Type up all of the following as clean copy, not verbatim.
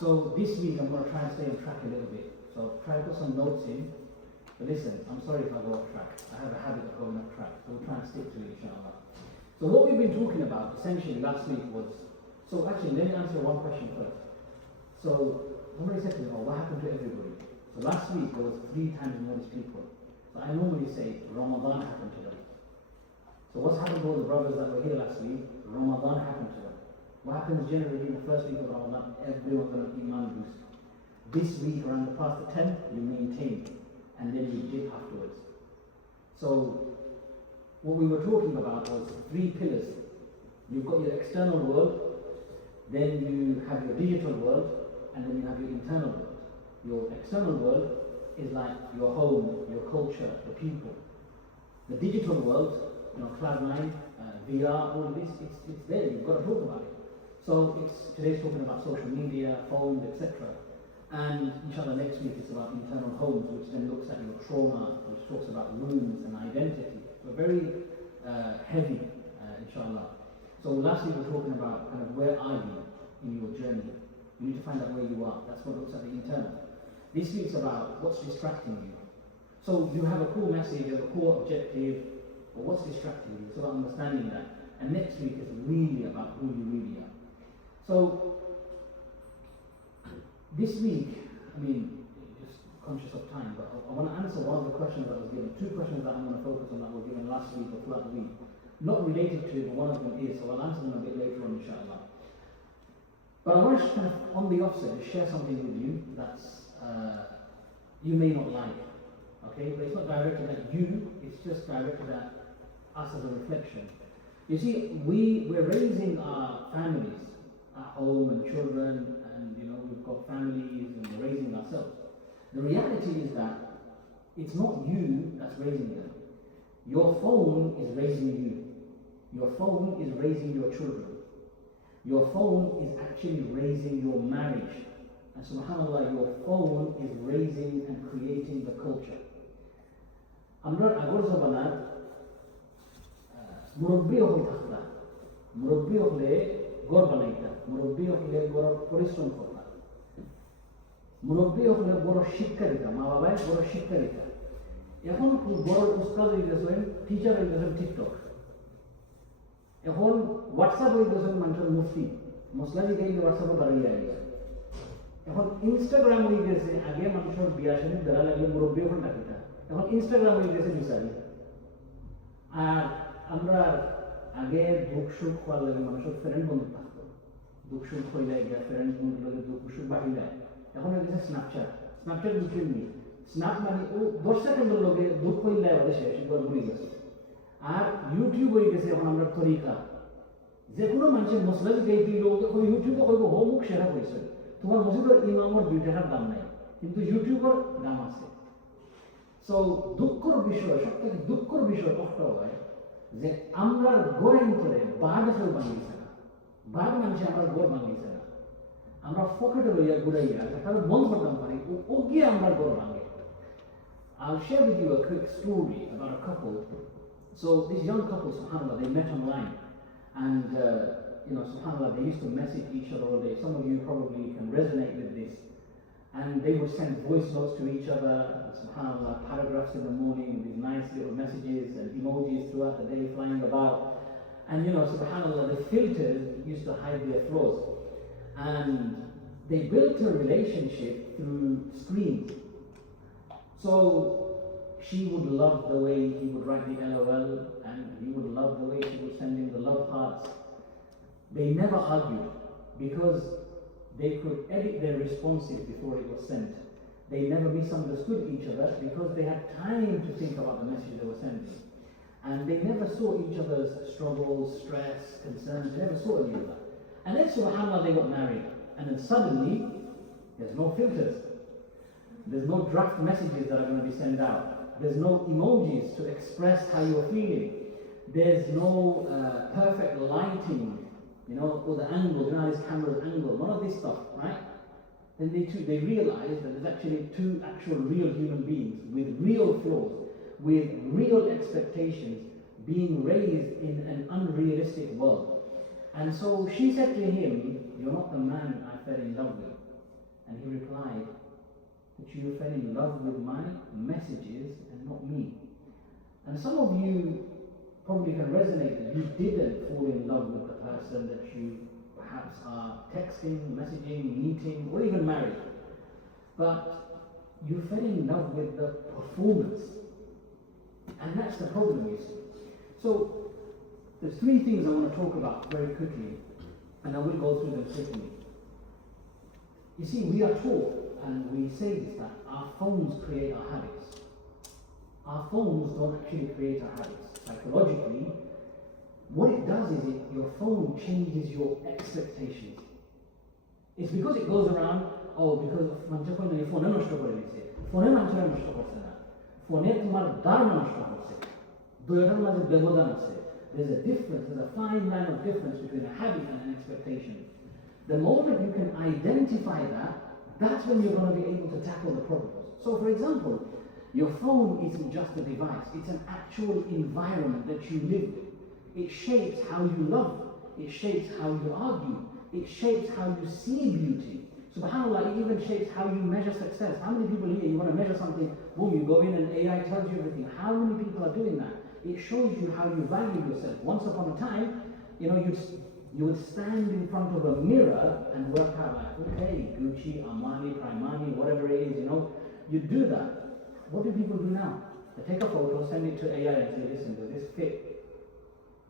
So this week I'm going to try and stay on track a little bit. So try to put some notes in. But listen, I'm sorry if I go off track. I have a habit of going off track. So we'll try and stick to it, inshallah. So what we've been talking about essentially last week was, so actually let me answer one question first. So somebody said to me, oh, what happened to everybody? So last week there was 3 times more people. So I normally say Ramadan happened to them. So what's happened to all the brothers that were here last week? Ramadan happened to them. What happens generally in the first week of Ramadan? Everyone's going to Iman boost. This week around the past the 10th, you maintain, and then you dip afterwards. So what we were talking about was 3 pillars. You've got your external world, then you have your digital world, and then you have your internal world. Your external world is like your home, your culture, the people. The digital world, Cloud9, VR, all of this, it's there, you've got to talk about it. So today's talking about social media, phones, etc. And inshallah next week it's about internal homes, which then looks at your trauma, which talks about wounds and identity. So very heavy, inshallah. So last week we were talking about kind of where are you in your journey. You need to find out where you are. That's what looks at the internal. This week's about what's distracting you. So you have a core message, you have a core objective, but what's distracting you? It's about understanding that. And next week is really about who you really are. So this week, just conscious of time, but I want to answer one of the questions that was given. 2 questions that I'm going to focus on that were given last week or throughout the week. Not related to it, but one of them is, so I'll answer them a bit later on, inshallah. But I want to kind of, on the offset, share something with you that's you may not like, okay? But it's not directed at you, it's just directed at us as a reflection. You see, we're raising our families at home and children, and we've got families and we're raising ourselves. The reality is that it's not you that's raising them. Your phone is raising you. Your phone is raising your children. Your phone is actually raising your marriage. And subhanAllah, your phone is raising and creating the culture. আমরা আগর জমানার মুরব্বী হয়ে থাকতাম, মুরব্বী হলে ঘর বানাইতাম, মুরব্বী হলে বড় পরিশ্রম করতাম, মুরব্বী হলে বড় শিক্ষা দিতাম, মা বাবায় বড় শিক্ষা দিতাম। এখন বড় উস্তাদ হয়ে গেছেন, টিচার হয়ে গেছেন টিকটক। এখন হোয়াটসঅ্যাপ হয়ে গেছেন মানুষের মুফতি, মশলাদি গাইলে হোয়াটসঅ্যাপে দাঁড়িয়ে আইয়া। এখন ইনস্টাগ্রাম হয়ে গেছে, আগে মানুষের বিয়া শাদী দেওয়া লাগলে মুরব্বী এখন ডাকিতা, এখন ইনস্টাগ্রাম হয়ে গেছে বিচারি। আর আমরা আগে দুঃখ সুখ হওয়ার লাগে মানুষের ফ্রেন্ড বন্ধু থাকতো, দুঃখ সুখ হইলে গিয়া ফ্রেন্ড বন্ধু লাগে দুঃখ সুখ বাড়িলে। এখন হয়ে গেছে স্ন্যাপচ্যাট, স্ন্যাপচ্যাট দুঃখের নেই, স্ন্যাপ মানে ও 10 সেকেন্ডের লগে দুঃখ হইলে ওদের শেষ একবার ভুলে গেছে। আর ইউটিউব হয়ে গেছে এখন আমরা তরিকা, যে কোনো মানুষের মশলা গাইতে ওই ইউটিউবে কইব হোমুখ সেরা কইছে, তোমার মসজিদের ইমামর 2 টাকার দাম নাই, কিন্তু ইউটিউবের দাম আছে। সো দুঃখের বিষয়, সবথেকে দুঃখের বিষয় কষ্ট হয় যে আমরা গড়েন করে বাঘ ফেল বানিয়েছে না, বাঘ মানুষে আমরা গড় বানিয়েছে না, আমরা পকেটে লইয়া ঘুরাইয়া তাহলে বন্ধ করতাম পারি, ও গিয়ে আমরা গড় ভাঙে। I'll share with you a quick story about a couple. So this young couple, subhanAllah, they met online, and subhanAllah, they used to message each other all day. Some of you probably can resonate with this. And they would send voice notes to each other, subhanAllah, paragraphs in the morning, these nice little messages and emojis throughout the day flying about. And subhanAllah, the filters used to hide their flaws. And they built a relationship through screens. So she would love the way he would write the LOL, and he would love the way she would send him the love hearts. They never argued because they could edit their responses before it was sent. They never misunderstood each other because they had time to think about the message they were sending. And they never saw each other's struggles, stress, concerns. They never saw any of that. And then subhanAllah, they got married. And then suddenly, there's no filters. There's no draft messages that are going to be sent out. There's no emojis to express how you're feeling. There's no perfect lighting, or the angle, this camera's angle, none of this stuff, right? Then they realize that there's actually 2 actual real human beings with real flaws, with real expectations being raised in an unrealistic world. And so she said to him, "You're not the man I fell in love with. And he replied, that you fell in love with my messages and not me. And some of you probably can resonate that you didn't fall in love with the person that you perhaps are texting, messaging, meeting, or even married. But you fell in love with the performance. And that's the problem, you see. So, there's three things I want to talk about very quickly, and I will go through them quickly. You see, we are taught, and we say this, that our phones create our habits. Our phones don't actually create our habits. Psychologically, what it does is your phone changes your expectations. It's because it goes around, because মানুষে কই না ফোনে নষ্ট করে দিচ্ছে, ফোনে মানুষে নষ্ট করছে না, ফোনে তোমার ধারণা নষ্ট করছে, দুইটার মাঝে ব্যবধান আছে. There's a difference, there's a fine line of difference between a habit and an expectation. The moment you can identify that, that's when you're going to be able to tackle the problems. So for example, your phone isn't just a device, it's an actual environment that you live in. It shapes how you love, it shapes how you argue, it shapes how you see beauty. SubhanAllah, it even shapes how you measure success. How many people here, you want to measure something, boom, you go in and AI tells you everything. How many people are doing that? It shows you how you value yourself. Once upon a time, you would stand in front of a mirror and work out like, okay, Gucci, Armani, Primani, whatever it is, you do that. What do people do now? They take a photo, send it to AI and say, listen, does this fit?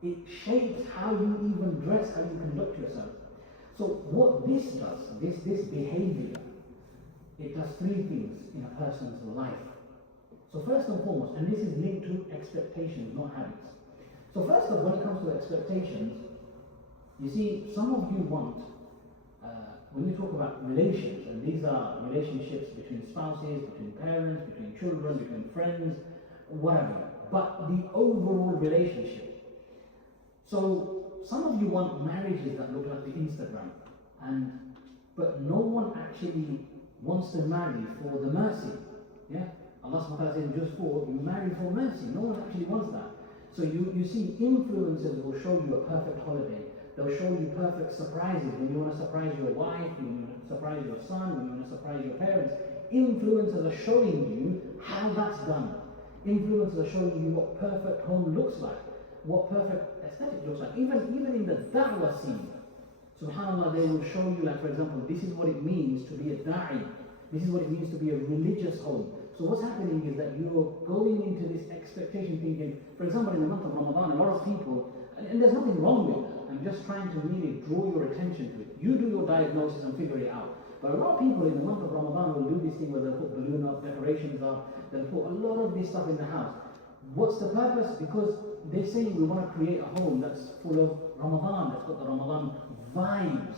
It shapes how you even dress, how you conduct yourself. So what this does, this behavior, it does three things in a person's life. So first and foremost, and this is linked to expectations, not habits. So first of all, when it comes to expectations, you see, some of you want, when you talk about relations, and these are relationships between spouses, between parents, between children, between friends, whatever, but the overall relationship. So some of you want marriages that look like the Instagram, but no one actually wants to marry for the mercy. Yeah? Allah subhanahu wa ta'ala says in Juz 4, you marry for mercy. No one actually wants that. So you see, influencers will show you a perfect holiday. They'll show you perfect surprises. When you want to surprise your wife, when you want to surprise your son, when you want to surprise your parents, influencers are showing you how that's done. Influencers are showing you what perfect home looks like, what perfect aesthetic looks like. Even in the da'wah scene, subhanAllah, they will show you, like for example, this is what it means to be a da'i. This is what it means to be a religious home. So what's happening is that you're going into this expectation thinking, for example, in the month of Ramadan, a lot of people, and there's nothing wrong with that, I'm just trying to really draw your attention to it. You do your diagnosis and figure it out. But a lot of people in the month of Ramadan will do this thing where they'll put balloon up, decorations up, they'll put a lot of this stuff in the house. What's the purpose? Because they're saying we want to create a home that's full of Ramadan, that's got the Ramadan vibes.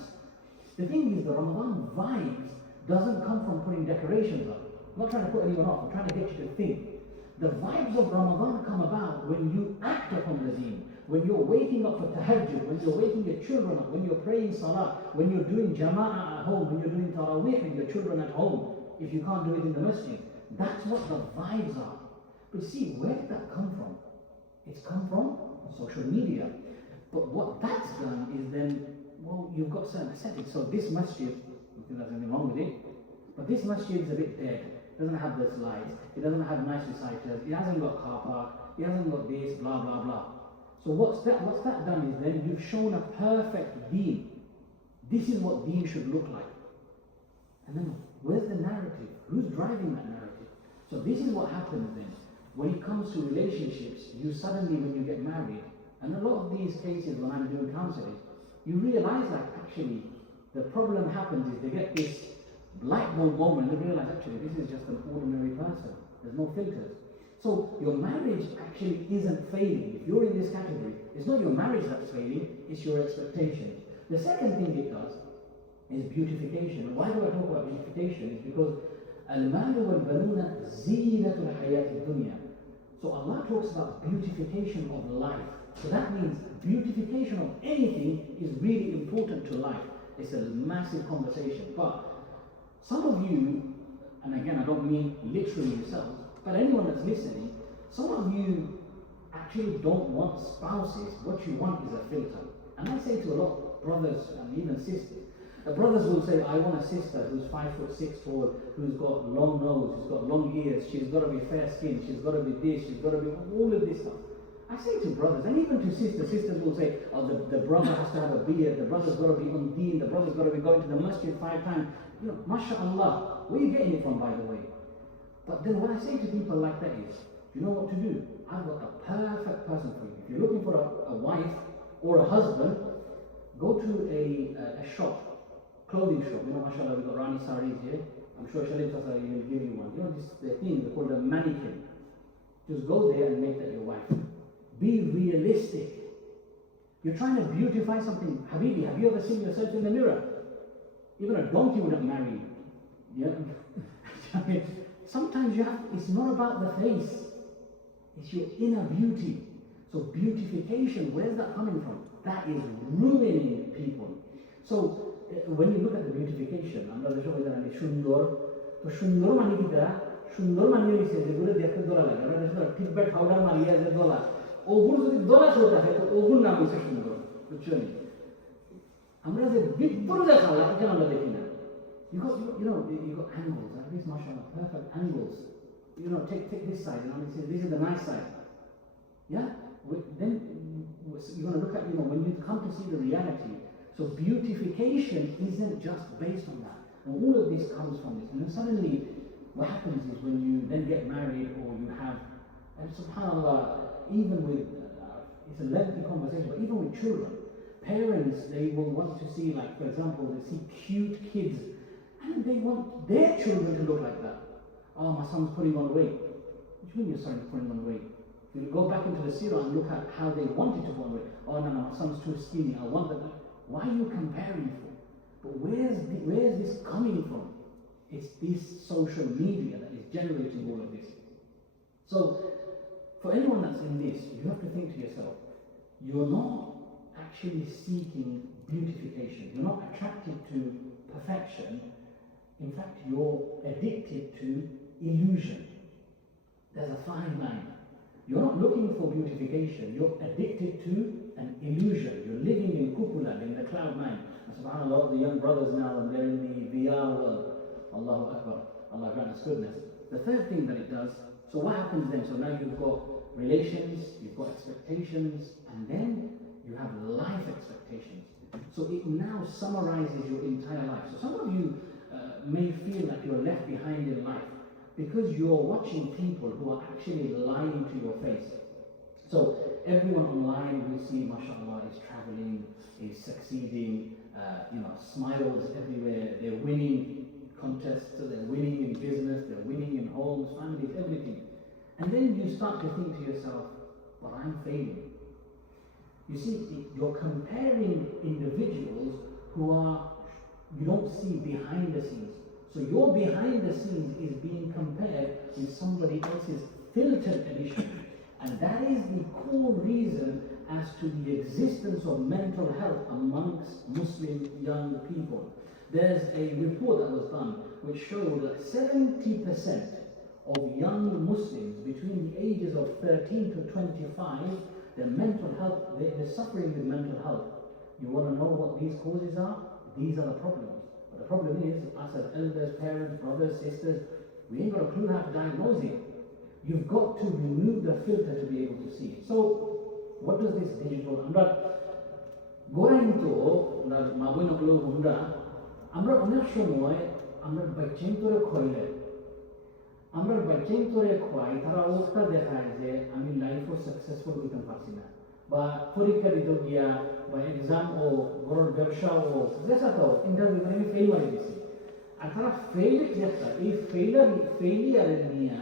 The thing is, the Ramadan vibes doesn't come from putting decorations up. I'm not trying to put anyone off, I'm trying to get you to think. The vibes of Ramadan come about when you act upon the deen, when you're waking up for tahajjud, when you're waking your children up, when you're praying salah, when you're doing jama'ah at home, when you're doing tarawih with your children at home, if you can't do it in the masjid. That's what the vibes are. But see, where did that come from? It's come from social media. But what that's done is then, you've got certain aesthetics. So this masjid, I think there's anything wrong with it, but this masjid is a bit dead. It doesn't have the slides, it doesn't have nice reciters, it hasn't got car park, it hasn't got this, blah, blah, blah. So what's that done is then you've shown a perfect deen. This is what deen should look like. And then where's the narrative? Who's driving that narrative? So this is what happens then. When it comes to relationships, you suddenly, when you get married, and a lot of these cases when I'm doing counseling, you realize that actually the problem happens is they get this light bulb moment and they realize actually this is just an ordinary person. There's no filters. So your marriage actually isn't failing. If you're in this category, it's not your marriage that's failing, it's your expectations. The second thing it does is beautification. And why do I talk about beautification? It's because al-malu wal-banuna zinatul hayati dunya. So Allah talks about beautification of life. So that means beautification of anything is really important to life. It's a massive conversation. But some of you, and again I don't mean literally yourselves, but anyone that's listening, some of you actually don't want spouses. What you want is a filter. And I say to a lot of brothers and even sisters, Brothers will say, I want a sister who's 5'6" tall, who's got long nose, who's got long ears, she's got to be fair skinned, she's got to be this, she's got to be all of this stuff. I say to brothers, and even to sisters will say, oh, the brother has to have a beard, the brother's got to be on deen, the brother's got to be going to the masjid 5 times. You know, mashallah, where are you getting it from, by the way? But then what I say to people like that is, you know what to do? I've got a perfect person for you. If you're looking for a wife or a husband, go to a shop, clothing shop. You know, mashallah, we've got Rani saris here. I'm sure Shalim Sasa will give you one. You know, this thing, they call it a mannequin. Just go there and make that your wife. Be realistic. You're trying to beautify something. Habibi, have you ever seen yourself in the mirror? Even a donkey wouldn't marry you. Yeah? Sometimes you have, it's not about the face. It's your inner beauty. So beautification, where's that coming from? That is ruining people. So when you look at the beautification, আমরা যেসব জানি সুন্দর, তো সুন্দর মানে কিটা? সুন্দর মানে হইছে যেগুলো দেখতে দোলা লাগে। আমরা যেসব টিপবে পাউডার মারিয়া যে দোলা, ওগুলো যদি দোলা ছোট থাকে তো ওগুলোর নাম হইছে সুন্দর। বুঝছেন? আমরা যে ভিতরে দেখা হয় এটা আমরা দেখি না। You got angles, like this, mashallah, perfect angles. You know, take this side, and I say, this is the nice side. Yeah? Then you're going to look at, when you come to see the reality. So beautification isn't just based on that. And all of this comes from this. And then suddenly, what happens is when you then get married or you have, and subhanAllah, even with, it's a lengthy conversation, but even with children, parents, they will want to see, like, for example, they see cute kids, and they want their children to look like that. Oh, my son's putting on weight. What do you mean your son is putting on weight? You go back into the seerah and look at how they wanted to put on weight. Oh, no, my son's too skinny. I want that. Why are you comparing for? But where's this coming from? It's this social media that is generating all of this. So, for anyone that's in this, you have to think to yourself, you're not actually seeking beautification. You're not attracted to perfection. In fact, you're addicted to illusion. There's a fine line. You're not looking for beautification. You're addicted to an illusion. You're living in Kupula, in the cloud nine. And subhanAllah, the young brothers now, and they're in the VR world. Allahu Akbar. Allah grant us goodness. The third thing that it does, so what happens then? So now you've got relations, you've got expectations, and then you have life expectations. So it now summarizes your entire life. So some of you may feel like you're left behind in life because you're watching people who are actually lying to your face. So everyone online we see, mashallah, is traveling, is succeeding, smiles everywhere, they're winning contests, they're winning in business, they're winning in homes, families, everything. And then you start to think to yourself, but I'm failing. You see, you're comparing individuals who are, you don't see behind the scenes. So your behind the scenes is being compared with somebody else's filtered edition. And that is the core reason as to the existence of mental health amongst Muslim young people. There's a report that was done which showed that 70% of young Muslims between the ages of 13 to 25, their mental health, they're suffering with mental health. You want to know what these causes are? These are the problems. But the problem is, us as elders, parents, brothers, sisters, we ain't got a clue how to diagnose it. You've got to remove the filter to be able to see it. So, what does this digital? আমরা গোরাইতো না মাবই নকলো Honda আমরা অনেক সময় আমরা বাচ্চাইন তোরে খইলে আমরা বাচ্চাইন তোরে খোয়াই তারা অবস্থা দেখায় যে আমি লাইফও সাকসেসফুল হইতে পারছি না বা পরীক্ষা দিতে গিয়া বা এক্সাম ও বড় ব্যবসা ও যেসা তো ইন্টারভিউ আমি ফেল মারি দিছি আর তারা ফেল যেটা এই ফেলিয়ারের নিয়ে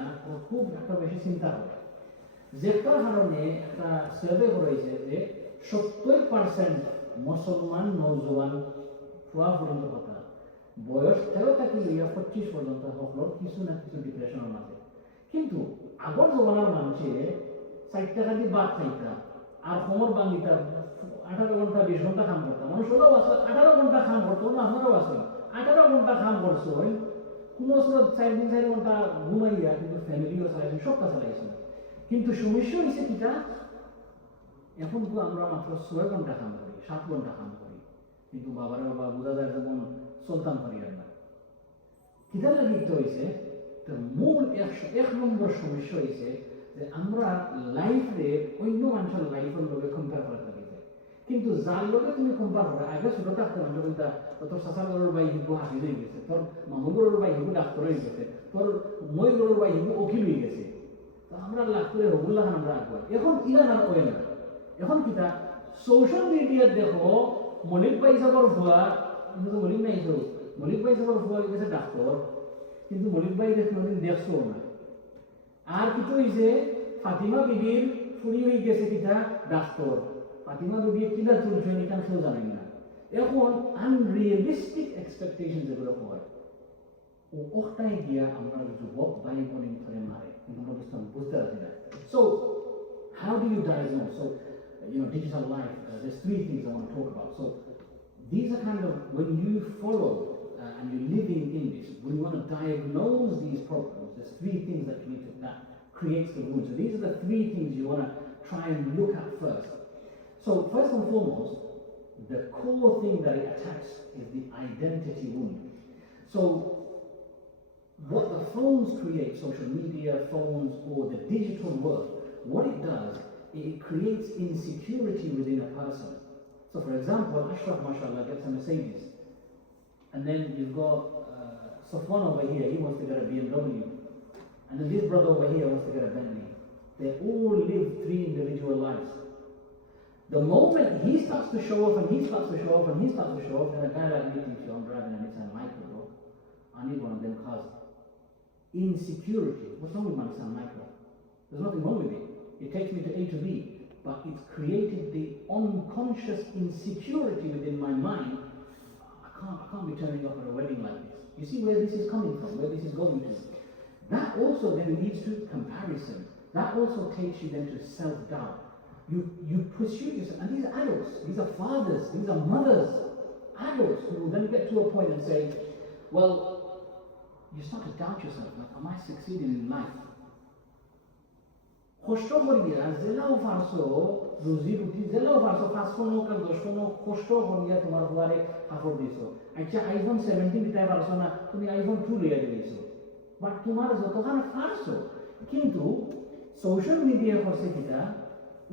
খুব একটা বেশি চিন্তা করে যেটার কারণে একটা সার্ভে করেছে যে 70% মুসলমান নওজোয়ান ফুয়া পর্যন্ত কথা বয়স 13 থেকে 25 পর্যন্ত হলো কিছু না কিছু ডিপ্রেশনের মাঝে কিন্তু আগর জমানার মানুষে 60 টাকা দিয়ে বাদ খাইতা আর কোমর বাঙ্গিতা 18 ঘন্টা 20 ঘন্টা কাম করতাম মানুষ 18 ঘন্টা কাম করতো না আমারও আছে 18 ঘন্টা কাম করছো কোনো সময় 4 দিন 4 ঘন্টা ঘুমাইয়া কিন্তু ফ্যামিলিও চালাইছে সব কাজ চালাইছে কিন্তু সমস্যা হইছে কিটা এখন তো আমরা মাত্র 6 ঘন্টা কাম করি 7 ঘন্টা কাম করি কিন্তু বাবার বাবা বোঝা যায় যেমন সুলতান পারিয়ার না কিতার লাগি তো হয়েছে তো মূল এক নম্বর সমস্যা হয়েছে যে আমরা লাইফে অন্য মানুষের লাইফের লগে কম্পেয়ার করা থাকি কিন্তু যার লগে তুমি কম্পেয়ার করো আগে ছোট থাকতে মানুষ বলতা তোর চাচার গরুর বাই হিবু হাফিজ হয়ে গেছে তোর মামুর গরুর বাই হিবু ডাক্তার হয়ে গেছে তোর মই গরুর বাই হিবু উকিল হয়ে গেছে তো আমরা লাভ করে হবুল্লাহ আমরা আগুয়া এখন ইরা না ওই না এখন কিতা সোশ্যাল মিডিয়া দেখো মলিক ভাই সাগর ভুয়া কিন্তু মলিক নাই তো মলিক ভাই সাগর ভুয়া গেছে ডাক্তার কিন্তু মলিক ভাই কোনোদিন দেখছো না আর কিছু হয়েছে ফাতিমা বিবির ফুরি হয়ে গেছে কিতা ডাক্তার ফাতিমা বিবি কিনা চলছে এখানে কেউ জানেন না এখন আনরিয়েলিস্টিক এক্সপেকটেশন যেগুলো হয় ও ওটাই গিয়া আমরা যুবক ভাই বোন ধরে মারে কিন্তু আমরা বুঝতে পারছি না so how do you diagnose so digital life there's three things I want to talk about so these are kind of when you follow and you're living in this when you want to diagnose these problems there's three things that you need to that creates the wound so these are the three things you want to try and look at first so first and foremost the core thing that it attacks is the identity wound so what the phones create social media phones or the digital world what it does it creates insecurity within a person so for example Ashraf mashallah gets a Mercedes and then you've got Safwan over here he wants to get a BMW and then this brother over here wants to get a Bentley they all live three individual lives the moment he starts to show off and he starts to show off and he starts to show off then a guy like me thinks I'm driving a Nissan Micro bro I need one of them cars insecurity what's wrong with my Nissan Micro there's nothing wrong with it it takes me to A to B but it's created the unconscious insecurity within my mind I can't be turning up at a wedding like this you see where this is coming from where this is going to that also then leads to comparison that also takes you then to self-doubt you pursue yourself and these are adults these are fathers these are mothers adults who will then get to a point and say well you start to doubt yourself like am I succeeding in life কষ্ট করিয়া জেলাও ফারসো রুজি রুটি জেলাও ফারসো 5 টাকা 10 টাকা কষ্ট করিয়া তোমার বুয়ারে কাপড় দিছো আচ্ছা আইফোন 17 দিতে পারছো না তুমি আইফোন 2 লইয়া দিছো বাট তোমার যতখানে ফারসো কিন্তু সোশ্যাল মিডিয়া করছে কিটা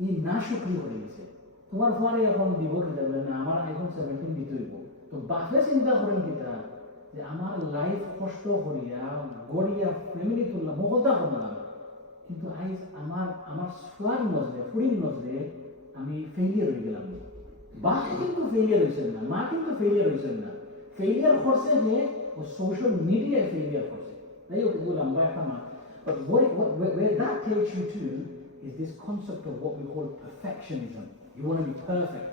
ই না শুকরি করে দিছে তোমার বুয়ারে এখন দিব কিটা বলে না আমার আইফোন 17 দিতে হইব তো বাপে চিন্তা করেন কিটা যে আমার লাইফ কষ্ট করিয়া গড়িয়া ফ্যামিলি তুললাম মহতা করলাম কিন্তু আইজ আমার সোয়ার নজরে ফুরির নজরে আমি ফেলিয়ার হয়ে গেলাম বাপ কিন্তু ফেলিয়ার হয়েছেন না মা কিন্তু ফেলিয়ার হয়েছেন না ফেলিয়ার করছে যে ও সোশ্যাল মিডিয়ায় ফেলিয়ার করছে তাই ওকে বললাম বা একটা মা but where that takes you to is this concept of what we call perfectionism you want to be perfect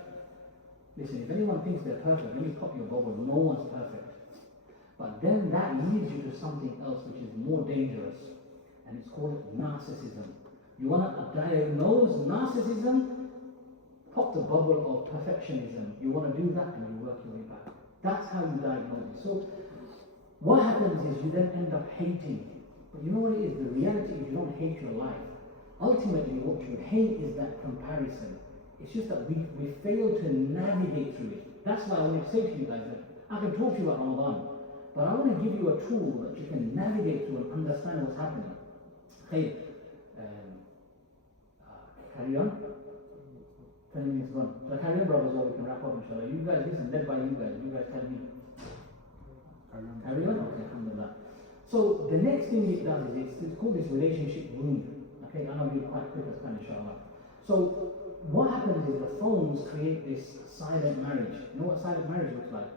listen if anyone thinks they're perfect let me pop your bubble no one's perfect but then that leads you to something else which is more dangerous and it's called narcissism. You want to diagnose narcissism, pop the bubble of perfectionism. You want to do that and you work your way back. That's how you diagnose it. So what happens is you then end up hating. But you know what it is? The reality is you don't hate your life. Ultimately what you hate is that comparison. It's just that we fail to navigate through it. That's why I want to say to you guys that I can talk to you about Ramadan, but I want to give you a tool that you can navigate through and understand what's happening. Hey, carry on. 20 minutes gone. So carry on, brothers, or we can wrap up, inshallah. You guys listen, led by you guys. You guys tell me. Carry on? Okay, alhamdulillah. So the next thing it does is it's called this relationship wound. Okay, and I'll be quite quick as can, inshallah. So what happens is the phones create this silent marriage. You know what silent marriage looks like?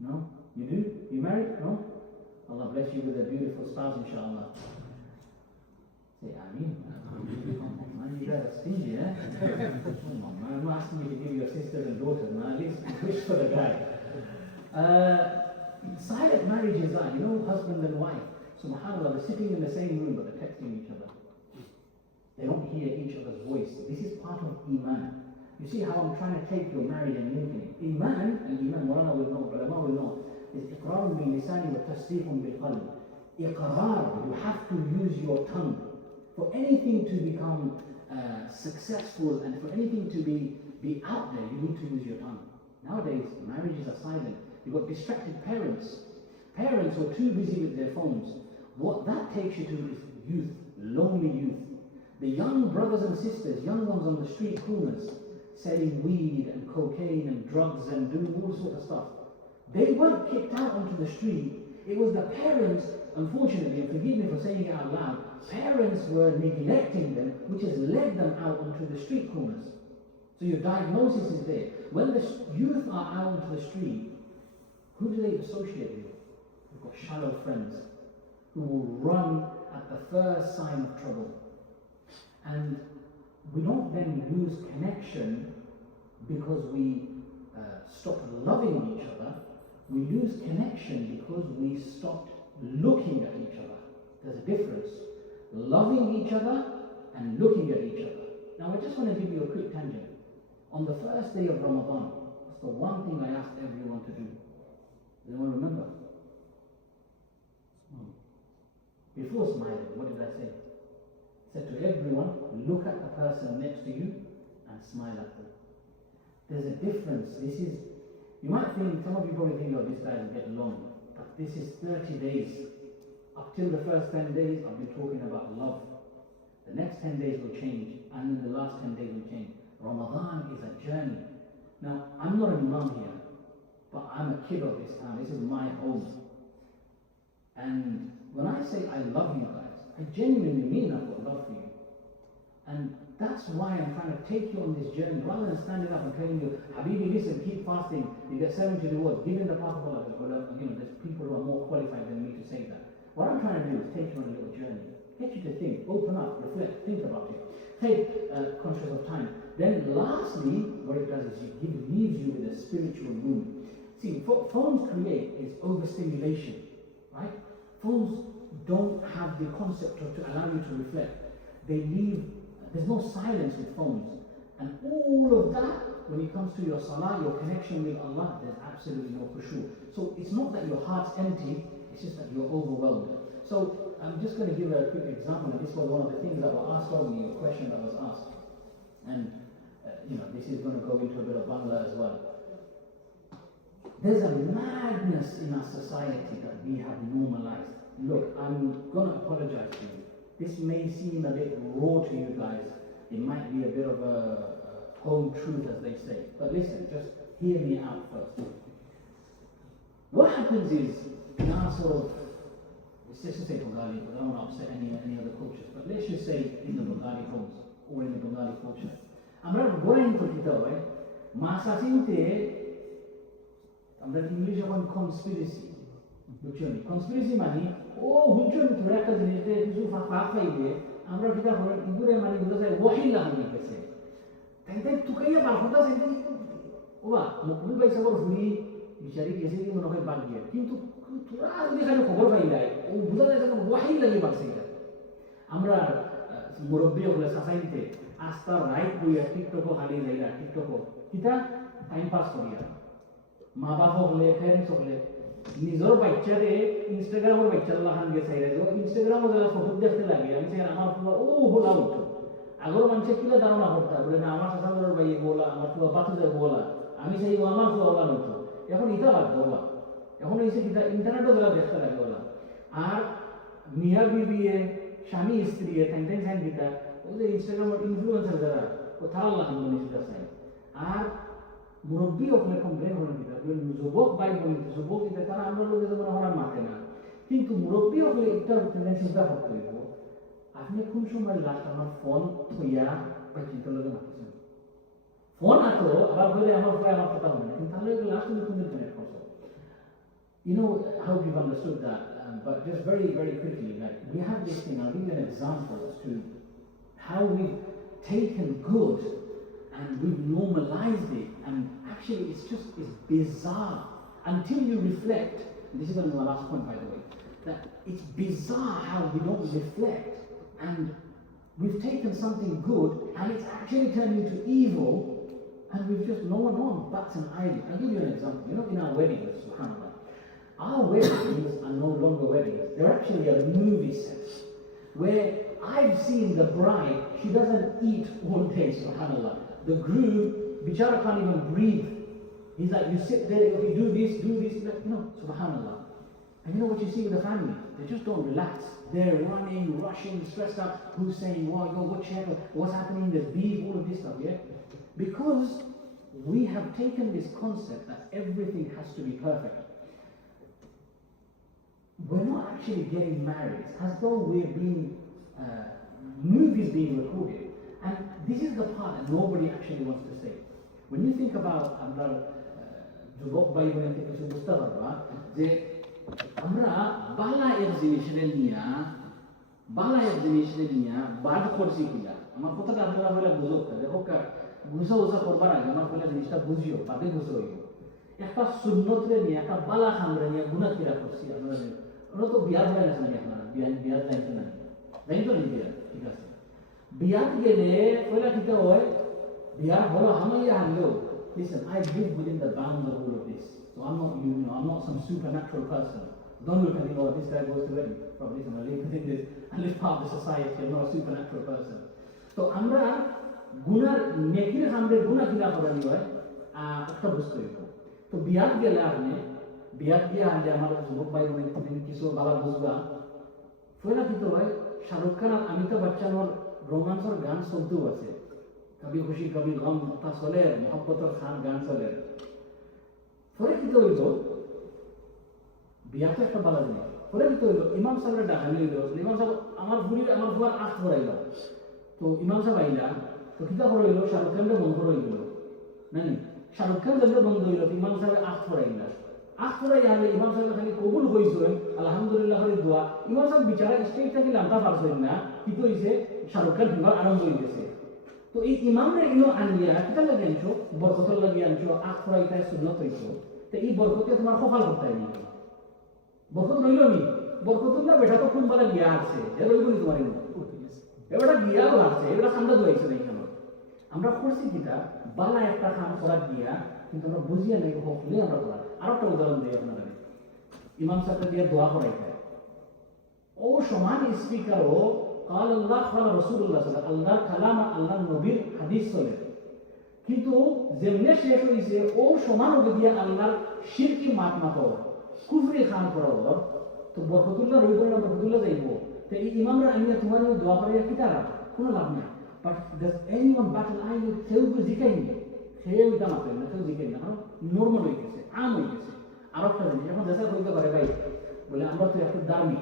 No? You do? You married? No? Allah bless you with a beautiful spouse, inshallah. Say Ameen. Man, you guys are stingy, eh? Come on, man. I'm not asking you to give your sisters and daughters, man. At least wish for the guy. Silent marriage is that, you know, husband and wife. SubhanAllah, they're sitting in the same room but they're texting each other. They don't hear each other's voice. This is part of Iman. You see how I'm trying to take your marriage and linking it. Iman, and Iman, Mulana will know, Ulama will know, is إقرار باللسان وتصديق بالقلب. Iqrar, you have to use your tongue. For anything to become successful and for anything to be out there, you need to use your tongue. Nowadays, marriages are silent. You've got distracted parents. Parents who are too busy with their phones. What that takes you to is youth, lonely youth. The young brothers and sisters, young ones on the street corners, selling weed and cocaine and drugs and doing all sorts of stuff. They weren't kicked out onto the street. It was the parents, unfortunately, and forgive me for saying it out loud, parents were neglecting them, which has led them out onto the street corners. So your diagnosis is there. When the youth are out onto the street, who do they associate with? They've got shallow friends who will run at the first sign of trouble. And we don't then lose connection because we stop loving each other. We lose connection because we stopped looking at each other. There's a difference. Loving each other and looking at each other. Now I just want to give you a quick tangent. On the first day of Ramadan, that's the one thing I asked everyone to do. Does anyone remember? Before smiling, what did I say? I said to everyone, look at the person next to you and smile at them. There's a difference. This is, you might think, some of you probably think, oh, this guy is a bit long, but this is 30 days. Up till the first 10 days, I've been talking about love. The next 10 days will change, and then the last 10 days will change. Ramadan is a journey. Now, I'm not an imam here, but I'm a kid of this town. This is my home. And when I say I love you guys, I genuinely mean I've got love for you. And that's why I'm trying to take you on this journey, rather than standing up and telling you, Habibi, listen, keep fasting, you get 70 rewards, give in the path of Allah. There's people who are more qualified than me to say that. What I'm trying to do is take you on a little journey, get you to think, open up, reflect, think about it, take conscious of time. Then lastly, what it does is it leaves you with a spiritual wound. See, what phones create is overstimulation, right? Phones don't have the concept to allow you to reflect. They leave, there's no silence with phones. And all of that, when it comes to your salah, your connection with Allah, there's absolutely no khushu. So it's not that your heart's empty, it's just that you're overwhelmed. So I'm just going to give a quick example, and this was one of the things that were asked of me, a question that was asked. And this is going to go into a bit of Bangla as well. There's a madness in our society that we have normalized. Look, I'm going to apologize to you. This may seem a bit raw to you guys. It might be a bit of a home truth, as they say. But listen, just hear me out first. What happens is, in our sort of, let's just say Bengali, because I don't want to upset any other cultures, but let's just say in the Bengali homes, or in the Bengali culture. আমরা Goren করতে হয় মাসাসিনতে আমরা ইংলিশে এখন conspiracy বুঝছেন conspiracy মানে ও বুঝছেন তোরা একটা জিনিসে কিছু ফাঁক পাইলে আমরা কিটা করেন ইগুরে মানে বুঝা যায় ওয়াহিলা হয়ে গেছে তাই তাই তুকাইয়া বারখটা সেটা ওবা মুকুল পয়সা করে ঘুরি বিচারি গেছে কি মনে হয় বাদ দিয়ে কিন্তু তোরা যদি খালি খবর পাইলাই ও বুঝা যায় যে ওয়াহিল লাগে বাড়ছে এটা আমরা মুরব্বী হলে সাসাইতে আস্তা রাইট বইয়া টিকটক খালি যাইরা টিকটক কিটা টাইম পাস করিয়া মা বাপ হলে প্যারেন্টস হলে নিজের বাচ্চারে ইনস্টাগ্রামের বাচ্চার লাহান গেছে ইনস্টাগ্রামে যারা ফটো দেখতে লাগে আমি চাই আমার পুরো ও বলা উঠো আগর মানুষে কিলা ধারণা করতে বলে না আমার শাসানোর ভাই বলা আমার পুরো বাতুজা বলা আমি চাই আমার পুরো বলা উঠো এখন ইটা বাদ বলা এখন এসে কিটা ইন্টারনেটও যারা দেখতে লাগে বলা আর মিয়া বিবিয়ে স্বামী স্ত্রী টাইম সাইন দিতা ওই যে ইনস্টাগ্রামের ইনফ্লুয়েন্সার যারা কোথাও লাগান জিনিসটা চাই আর মুরব্বী ওখানে কমপ্লেন হলেন দিতা যুবক বাই বলি যুবক দিতে তারা আমরা লোকে যেমন হরার মাতে না কিন্তু মুরব্বী ওখানে একটা চিন্তা করতে হইব আপনি কোন সময় লাস্ট আমার ফোন থইয়া বা চিন্তা লোকে মাতেছেন ফোন আতো আবার বলে আমার প্রায় আমার কথা হবে না কিন্তু তাহলে লাস্ট তুমি কোন কানেক্ট করছো You know, I hope you've understood that, but just very, very quickly, like we have this thing, I'll give you an example as to how we've taken good and we've normalized it, and actually it's bizarre until you reflect. This is going to be my last point, by the way, that it's bizarre how we don't reflect, and we've taken something good and it's actually turned into evil, and we've just no one bats an eyelid. I'll give you an example. You know, in our weddings, subhanAllah, our weddings are no longer weddings. They're actually a movie set where I've seen the bride, she doesn't eat all day, subhanAllah. The groom, bichara can't even breathe. He's like, you sit there, if you do this, like, subhanallah. And you know what you see with the family? They just don't relax. They're running, rushing, stressed out. Who's saying, wow, yo, what's happening? There's beef, all of this stuff, yeah? Because we have taken this concept that everything has to be perfect. We're not actually getting married. It's as though we're being, movies being recorded. And this is the part that nobody actually wants to say. When you think about যুবক ভাই বোনের থেকে কিছু বুঝতে পারবা যে আমরা বালা এক জিনিসের নিয়া বাদ করছি কিনা। আমার কথাটা আপনারা হলে বুঝো দেখো গুছা করবার আগে আমার হলে জিনিসটা বুঝিও বাদে বুঝো হইব। একটা সুন্নতরে নিয়ে একটা বালা খামরে নিয়ে গুনাহ কিরা করছি আপনারা ওরা তো বিয়ার হয় না নাকি আপনারা বিয়ার জানতে না জানতো না বিয়ার ঠিক আছে বিয়ার গেলে কইলা কিতে হয় বিয়ার হলো হামাইয়া আনলো। Listen, I live within the bounds of all of this. So I'm not I'm not some supernatural person. Don't look at me, oh, this guy goes to wedding. Probably I live within this, I live part of the society, I'm not a supernatural person. So আমরা গুনার নেকির হামদের গুনাহ কিনা করানি হয় একটা বুঝতে হইব। তো বিয়াত গেলে আপনি বিয়াত গিয়ে আনলে আমার যুবক ভাই বোনের কিছু বালা বুঝবা ফলে কিন্তু হয় শাহরুখ খান আর অমিতাভ বচ্চনের রোমান্সর গান চলতেও আছে। कभी खुशी कभी गम ता चले मोहब्बत और खान गान चले फरे कितो हইলো বিয়াতে একটা বালা জিনিস ফরে কিতো হইলো ইমাম সাহেবের ডাকা নিলো ইমাম সাহেব আমার বুয়ার আখ ভরাইলো তো ইমাম সাহেব আইলা তো কিতা হইলো শাহরুখ খানের বন্ধ হইলো নানি শাহরুখ খান যখন বন্ধ হইলো ইমাম সাহেব আখ ভরাইলা আখ ভরাই আনলে ইমাম সাহেব খালি কবুল হইছে আলহামদুলিল্লাহ করে দোয়া ইমাম সাহেব বিচারা স্টেজ থেকে লামটা পারছেন না কিতো হইছে শাহরুখ খান বিবাহ আরম্ভ হই গেছে। তো এই ইমামরে ইনো আনিয়া কিতা লাগে আনছো বরকতর লাগি আনছো আখ ফরাইতা সুন্নাত হইছো তো এই বরকতে তোমার কপাল করতে নি বরকত রইল নি বরকত না বেটা তো কোন বালা গিয়া আছে এ রইল নি তোমার এবারে গিয়াও আছে এবারে খান্দা দইছে নাই কেন আমরা করছি কিতা বালা একটা কাম করা দিয়া কিন্তু আমরা বুঝিয়া নাই হকলে আমরা করা আর একটা উদাহরণ দেই আপনাদের ইমাম সাহেব দিয়া দোয়া করাইতা ও সমান স্পিকারও قال الله قال رسول الله صلى الله عليه وسلم الله কালাম আল্লাহর নবীর হাদিস চলে কিন্তু যেমনে শেষ হইছে ও সমান হবে দিয়া আল্লাহর শিরকি মাত মাতো কুফরি খান করাও তো বরকতুল্লাহ রইব না বরকতুল্লাহ যাইব তো এই ইমামরা আনিয়া তোমার দোয়া করিয়া কিতারা কোনো লাভ নাই but does anyone battle I with কেউ জিকাইনি কেউ এটা মাতে না কেউ জিকাই না নরমাল হয়ে গেছে আম হয়ে গেছে আর একটা জিনিস এখন দেশে হইতে পারে ভাই বলে আমরা তো একটু দামি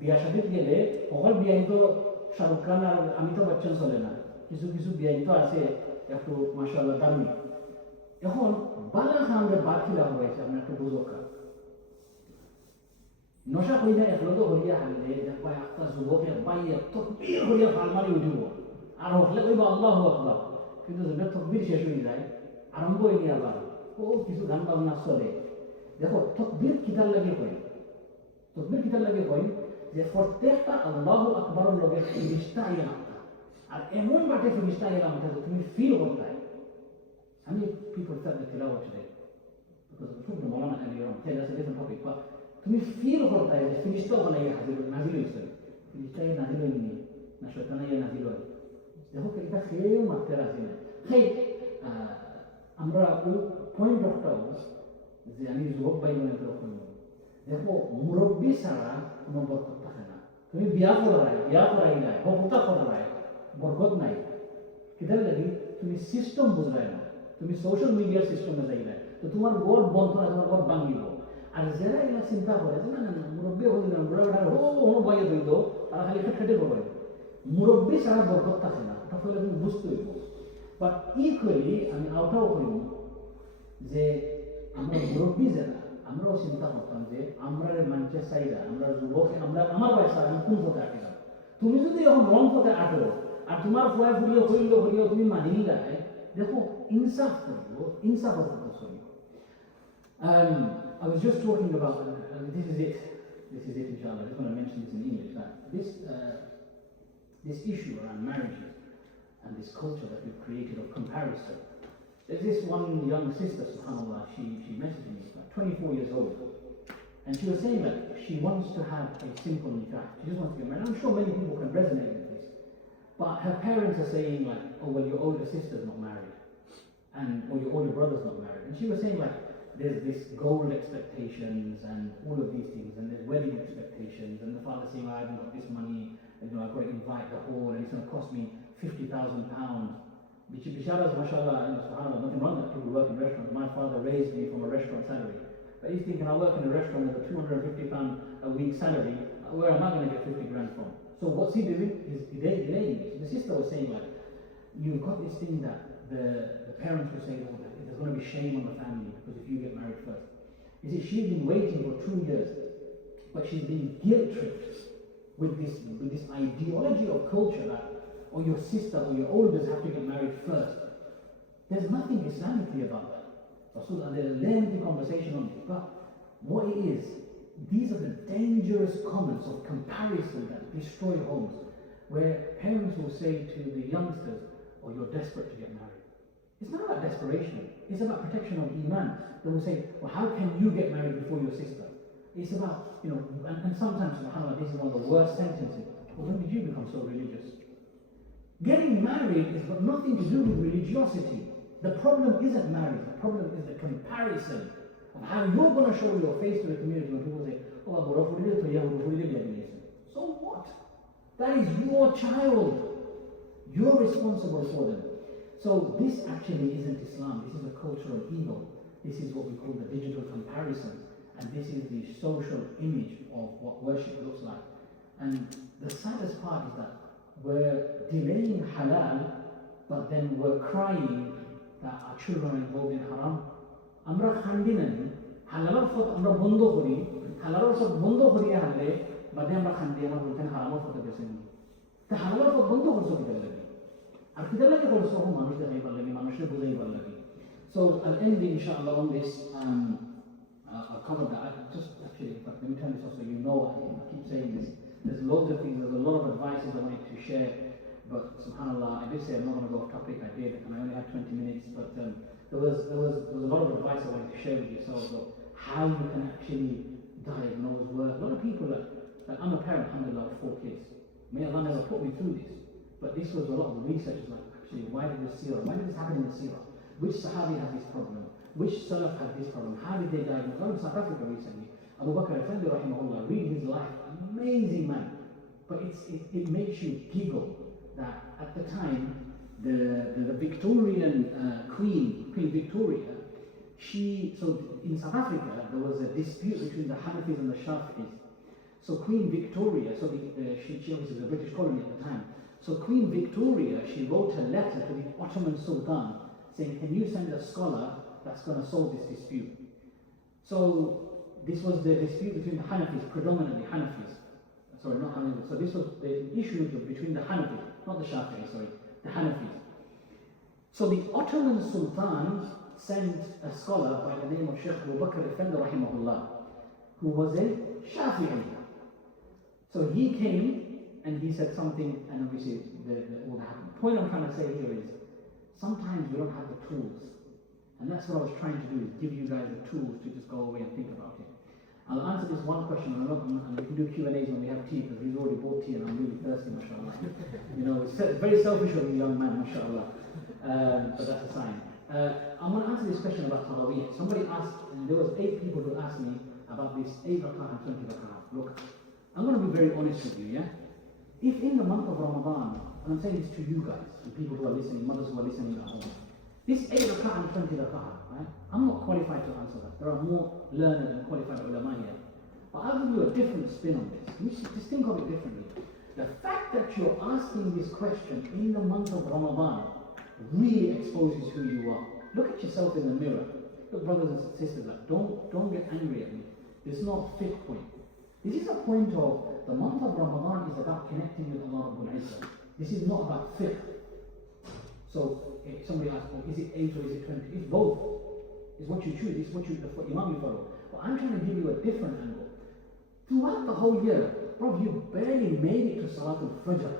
বিয়া শাদিত গেলে সকল বিয়াই তো শাহরুখ খান আর অমিতাভ বচ্চন চলে না কিছু কিছু বিয়াই তো আছে একটু মাশাআল্লাহ দামি এখন বালা খানদের বাদ খিলা হয়েছে আপনি একটা বুঝকা নশা কইনা একলতো হইয়া হানলে দেখবা একটা যুবকে বাইয়া তকবীর হইয়া ফালমারি উঠিব আর হলে কইব আল্লাহু আকবার কিন্তু যখন তকবীর শেষ হয়ে যায় আরম্ভ হয়ে গিয়ে আবার ও কিছু গান বাজনা চলে দেখো তকবীর কিতার লাগে কই যে প্রত্যেকটা আল্লাহু আকবারের লগে ফিরিস্তা আইয়া নামতা আর এমন বাটে ফিরিস্তা আইয়া নামতা যে তুমি ফিল করতে আমি people start the tilawah today because the truth Maulana earlier on tell us a different topic but তুমি ফিল করতে যে ফিরিস্তা বানাইয়া নাজিল হইছে ফিরিস্তা নাজিল হয়নি না শয়তান আইয়া নাজিল হয় দেখো এটা খেয়েও মারতে রাজি না আমরা ওই পয়েন্ট অফটাও যে আমি যুবক ভাই বোনের তখন দেখো মুরব্বী ছাড়া কোনো বরকত থাকে না তুমি বিয়া করাই নাই হতা করাই বরকত নাই কিতার লাগি তুমি সিস্টেম বুঝলাই না তুমি সোশ্যাল মিডিয়ার সিস্টেমে যাই না তো তোমার ঘর বন্ধ না তোমার ঘর ভাঙিব আর যারা এগুলো চিন্তা করে যে না না মুরব্বী হল না বুড়া বেড়া বাইয়ে দইল তারা খালি খেটে করবে মুরব্বী ছাড়া বরকত থাকে না ওটা ফলে তুমি বুঝতে হইব বাট ইকুয়ালি আমি আউটাও করিব যে আমরা মুরব্বী যারা আমরাও চিন্তা করতাম যে আমরা মানুষের চাইরা আমরা যুবক আমরা আমার বয়স আমি কোন পথে আটলাম তুমি যদি এখন রং পথে আটলো আর তোমার ফুয়া ফুরিও তুমি মানিয়ে যায় দেখো ইনসাফ করবো ইনসাফ করতে চলি I was just talking about this is it inshallah I'm just going to mention this in English that this issue around marriages and this culture that we've created of comparison. There's this one young sister, subhanAllah, she messaged me, like 24 years old, and she was saying that she wants to have a simple nikah. She just wants to get married. I'm sure many people can resonate with this. But her parents are saying like, oh, well, your older sister's not married. or your older brother's not married. And she was saying like, there's this gold expectations and all of these things, and there's wedding expectations, and the father saying, I haven't got this money, I've got to invite the whole, and it's going to cost me £50,000. Bisharas, mashallah, subhanAllah, nothing wrong with people who work in restaurants. My father raised me from a restaurant salary. But he's thinking, I work in a restaurant with a £250 a week salary, where am I going to get 50 grand from? So what's he doing? He's delaying it. The sister was saying like, you've got this thing that the parents will say, oh, there's going to be shame on the family because if you get married first. You see, she's been waiting for 2 years, but she's been guilt-tripped with this ideology of culture that, or your sister or your elders have to get married first. There's nothing Islamically about that. So there's a lengthy conversation on it, but what it is, these are the dangerous comments of comparison that destroy homes, where parents will say to the youngsters, oh, you're desperate to get married. It's not about desperation, it's about protection of Iman. They will say, well, how can you get married before your sister? It's about, and sometimes, subhanAllah, this is one of the worst sentences. Well, when did you become so religious? Getting married has got nothing to do with religiosity. The problem isn't marriage, the problem is the comparison of how you're going to show your face to the community when people say, oh, so what? That is your child. You're responsible for them. So this actually isn't Islam. This is a cultural evil. This is what we call the digital comparison. And this is the social image of what worship looks like. And the saddest part is that we're delaying halal, but then we're crying that our children are involved in haram. আমরা খান্দি নানি হালালের পথ আমরা বন্ধ করি, হালালের পথ বন্ধ করিয়া হারলে বাদে আমরা খান্দি আমরা বলতেন হারামের পথে বেছে নিই। তা হালালের পথ বন্ধ করছো কিতার লাগে? আর কিতার লাগে করছো মানুষ দেখাইবার লাগে, মানুষের বুঝাইবার লাগে। So I'll end inshallah on this. I'll cover that. Actually, in fact, let me turn this off so you know. I keep saying this. There's loads of things. There's a lot of advices I wanted to share. But subhanAllah, I did say I'm not going to go off topic. I did, and I only had 20 minutes. But there was a lot of advice I wanted to share with yourselves about how you can actually diagnose work. A lot of people like I'm a parent, alhamdulillah, of 4 kids. May Allah never put me through this. But this was a lot of the research. Like, actually, why did this happen in the seerah? Which Sahabi had this problem? Which Salaf had this problem? How did they diagnose? I was in South Africa recently. Abu Bakr Effendi, rahimahullah, read his life. Amazing man. But it makes you giggle that at the time, the Victorian Queen Victoria, so in South Africa, there was a dispute between the Hanafis and the Shafi'is. So Queen Victoria, she obviously was a British colony at the time. So Queen Victoria, she wrote a letter to the Ottoman Sultan saying, can you send a scholar that's going to solve this dispute? So this was the dispute between the Hanafis, predominantly Hanafis. Sorry, not Hanafis. So this was the issue between the Hanafis, not the Shafi'is, sorry, the Hanafis. So the Ottoman Sultan sent a scholar by the name of Sheikh Abu Bakr Effendi rahimahullah, who was a Shafi'i. So he came and he said something, and obviously all that happened. The point I'm trying to say here is, sometimes we don't have the tools. And that's what I was trying to do, is give you guys the tools to just go away and think about it. I'll answer this one question, and we can do Q&As when we have tea, because we've already bought tea and I'm really thirsty, mashallah. It's very selfish of you, young man, mashallah. But that's a sign. I'm going to answer this question about Taraweeh. Somebody asked, and there was 8 people who asked me about this 8 rak'ah and 20 rak'ah. Look, I'm going to be very honest with you, yeah? If in the month of Ramadan, and I'm saying this to you guys, and people who are listening, mothers who are listening at home, this 8 rak'ah and 20 rak'ah, right? I'm not qualified to answer that. There are more learned and qualified ulama here. But I'll give you a different spin on this. Just think of it differently. The fact that you're asking this question in the month of Ramadan really exposes who you are. Look at yourself in the mirror. Look, brothers and sisters, like, don't get angry at me. This is not a fifth point. This is a point of the month of Ramadan is about connecting with Allah Rabbul Izzah. This is not about fiqh. So if somebody asks, well, is it 8 or is it 20? It's both. It's what you choose. It's what Imam you follow. But I'm trying to give you a different angle. Throughout the whole year, bro, you barely made it to Salatul Fajr.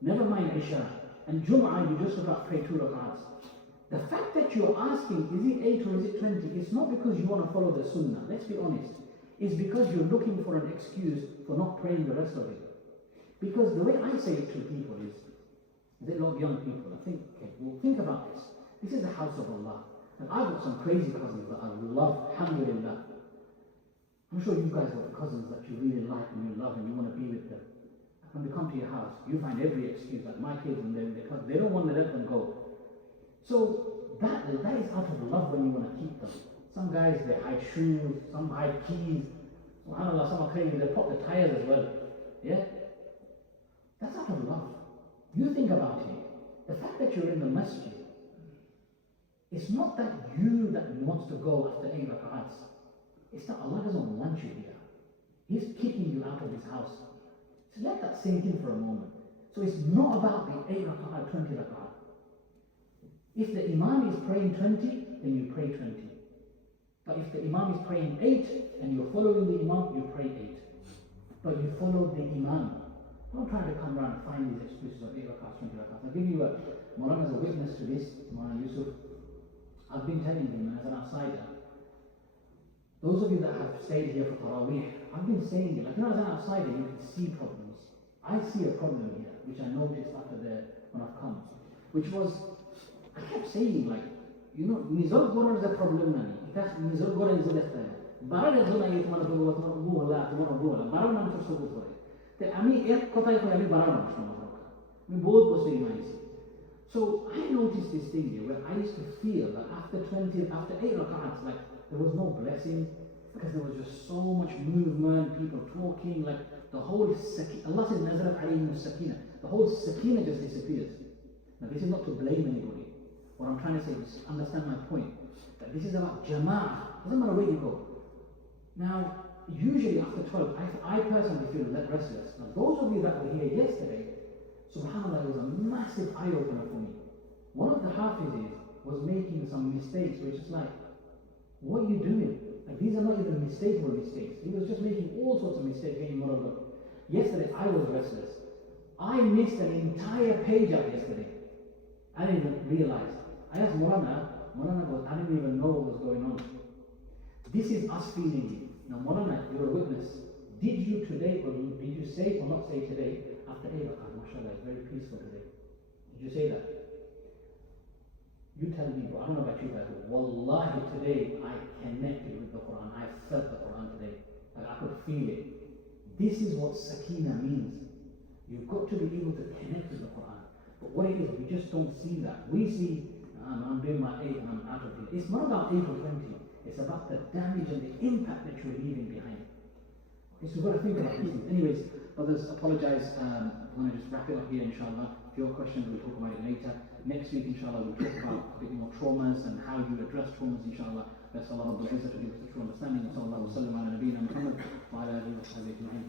Never mind Isha. And Jum'ah, you just about pray 2 rak'ahs. The fact that you're asking, is it 8 or is it 20? It's not because you want to follow the Sunnah. Let's be honest. It's because you're looking for an excuse for not praying the rest of it. Because the way I say it to people is a lot of young people, I think, okay, well, think about this. This is the house of Allah. And I've got some crazy cousins that I love, alhamdulillah. I'm sure you guys have cousins that you really like and you love and you want to be with them. When they come to your house, you find every excuse, like my kids and them, they don't want to let them go. So that is out of love when you want to keep them. Some guys, they hide shoes, some hide keys. SubhanAllah, some are crazy, they pop the tires as well. Yeah? That's out of love. You think about it. The fact that you're in the masjid, it's not that you that wants to go after 8 rak'ahs. It's that Allah doesn't want you here. He's kicking you out of His house. So let that sink in for a moment. So it's not about the 8 rak'ah, 20 rak'ah. If the Imam is praying 20, then you pray 20. But if the Imam is praying 8 and you're following the Imam, you pray 8. But you follow the Imam. Don't try to come around and find these excuses of 8 rak'ahs, 20 rak'ahs. I'll give you Maulana as a witness to this, Maulana Yusuf. I've been telling him as an outsider, those of you that have stayed here for Taraweeh, I've been saying it, like, as an outsider, you can see problems. I see a problem here, which I noticed when I've come, which was, I kept saying, like, Nizor Goran is a problem, Nizor Goran is a left hand. Bara zona is one of the Bara man for so good. The Ami F Kota Bara we both was very nice. So I noticed this thing here where I used to feel that after 8 rak'ahs, like there was no blessing because there was just so much movement, people talking, like the whole sakina. Allah says, Nazarat alayhim sakina. The whole sakina just disappears. Now this is not to blame anybody. What I'm trying to say is understand my point. That this is about jama'ah. Doesn't matter where you go. Now, usually after 12, I personally feel restless. Now those of you that were here yesterday, SubhanAllah, it was a massive eye-opener for me. One of the Hafizis was making some mistakes, which is like, what are you doing? Like, these are not even mistakable mistakes. He was just making all sorts of mistakes, getting more of them. Yesterday, I was restless. I missed an entire page out yesterday. I didn't even realize. I asked Maulana goes, I didn't even know what was going on. This is us feeling it. Now, Maulana, you're a witness. Did you today, or did you say or not say today, after 8 rak'ah, mashallah, it's very peaceful today. Did you say that? You tell me, bro. I don't know about you guys, but wallahi today I connected with the Quran. I felt the Quran today. Like I could feel it. This is what sakina means. You've got to be able to connect with the Quran. But what it is, we just don't see that. We see, I'm doing my 8 and I'm out of here. It's not about 8 or 20. It's about the damage and the impact that you're leaving behind. Okay, so we've got to think about these things. Anyways, brothers, apologize. I'm going to just wrap it up here, inshallah. If you have questions, we'll talk about it later. Next week, inshallah, we'll talk about a bit more traumas and how you address traumas, inshallah. Bless Allah Rabbul Izzah to give us the true understanding. Wa sallallahu wa sallam ala nabiyyina Muhammad wa ala alihi wa sahbihi ajma'in.